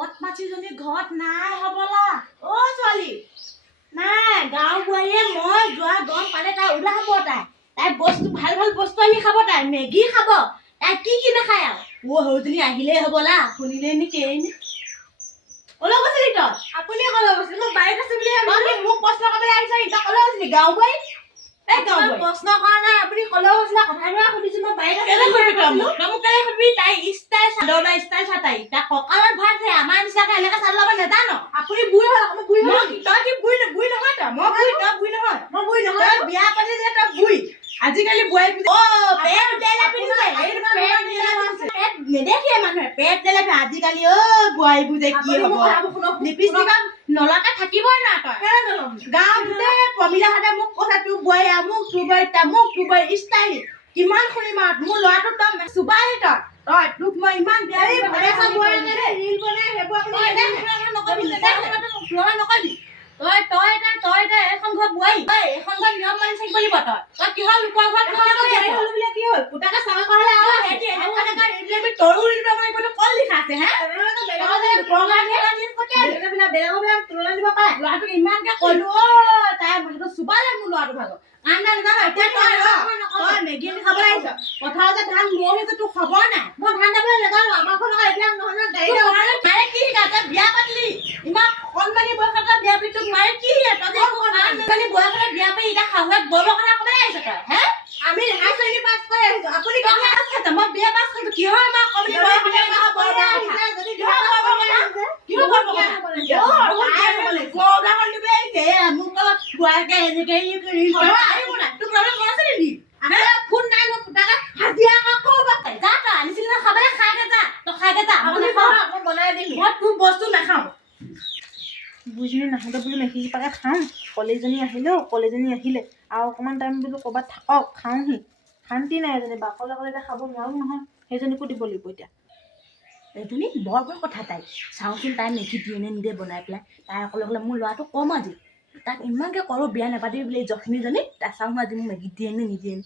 বদমাছিজনী ঘৰত নাই হবলা। অ ছোৱালী নাই, গাঁও বোৱাৰীয়ে মই যোৱা গম পালে তাই ওলাব। তাই বস্তু ভাল ভাল বস্তু আনি খাব। তাই মেগী খাব। তাই কি নাখায় আৰু সৰুজনী আহিলেই হবলা। শুনিলে নেকি কলৈ গৈছিলি তই? আপুনি কলৈ গৈছিল? মই বাৰীত আছো বুলি মোক প্ৰশ্ন কৰিবলৈ আহিছ। তই কলৈ গৈছিলি? গাঁও বোৱাৰী প্ৰশ্ন কৰা নাই। আপুনি কলৈ গৈছিলে? কথা সুধিছো। মই বাৰীত তাই ষ্টাইল চাদৰ ষ্টাইল চাই তাই কঁকালত ভাত আছে। আমাৰ নিচিনাকে এনেকে চাদ ল'ব নেজানো। আপুনি বুঢ়ী হ'ল। মই বুঢ়ী হ'ল। তই কি বুঢ়ী নহয়? তই মই বুঢ়ী। তই বুঢ়ী নহয়। মই বুঢ়ী নহয়। তই বিয়া পাতি যে তই বুঢ়ী। আজিকালি বোৱাৰী নেদেখিয়ে মানুহে পেট দেলে। আজিকালি বোৱাৰীবোৰ যে কি হ'ব লিপষ্টিক নলাকে থাকিবই না। তই গাঁৱত গোটেই প্ৰমিলাহঁতে মোক কৈছে তোৰ বোৱাৰী আমুক, তোৰ বোৱাৰী তামুক, তোৰ বোৱাৰী ষ্টাইল। কিমান শুনিম আৰু মোৰ ল'ৰাটোক তই চুবাই তই তোক মই ইমান বেয়া ৰিল বনাই সেইবোৰ নকবি। তই এখন ঘৰ বোৱাৰী। এখন ঘৰ নিয়ম মানি থাকিব লাগিব। তই কিহৰ লোকৰ ঘৰত কি হ'ল? পুতাকে চাবা কৰিলে তৰু কল লিখা আছে। তুলনা দিব পাৰে। ল'ৰাটোক ইমানকে কলো তাই চুবালে মোৰ ল'ৰাটো ভাগৰ। মেগী খাব আহিছ পথাৰত যে ধান মৰি হৈছে। তোৰ খবৰ নাই? মই ধান দাবলৈ নাজানো। আমাৰ ঘৰত এইবিলাক নহয়। কি তই বিয়া পাতিলি ইমান কণমানি বয়সত বিয়া পাতি তোক মাৰে কি বয়সতে বিয়া পাতি এতিয়া শাহুৱেক বৰৰ কথা কবলৈ আহিছ তই? হে আমি হাই ছেকেণ্ডাৰী পাছ কৰি আহিছো। আপুনি মই বিয়া পাছ কৰিছো। কিহৰ আমাৰ কমনি বস্তু নাখাওঁ। বুজিলি নাহোঁতে বোলো মেগী পাকে খাওঁ। কলেজনী আহিলে আৰু অকণমান টাইম বোলো ক'ৰবাত থাকক খাওঁহি। শান্তি নাই এজনী বাকলে এতিয়া খাব নোৱাৰো নহয়। সেইজনীকো দিব লাগিব এতিয়া। এইজনী বৰ কথা তাই চাওঁচোন। তাই মেগী দিয়ে নে নিদিয়ে বনাই পেলাই। তাই অকলে মোৰ ল'ৰাটো কম আজি তাক ইমানকে কৰো বিয়া নাপাতিবি বুলি জখিনীজনী। তাই চাওঁ আজি মোক মেগী দিয়ে নে নিদিয়ে।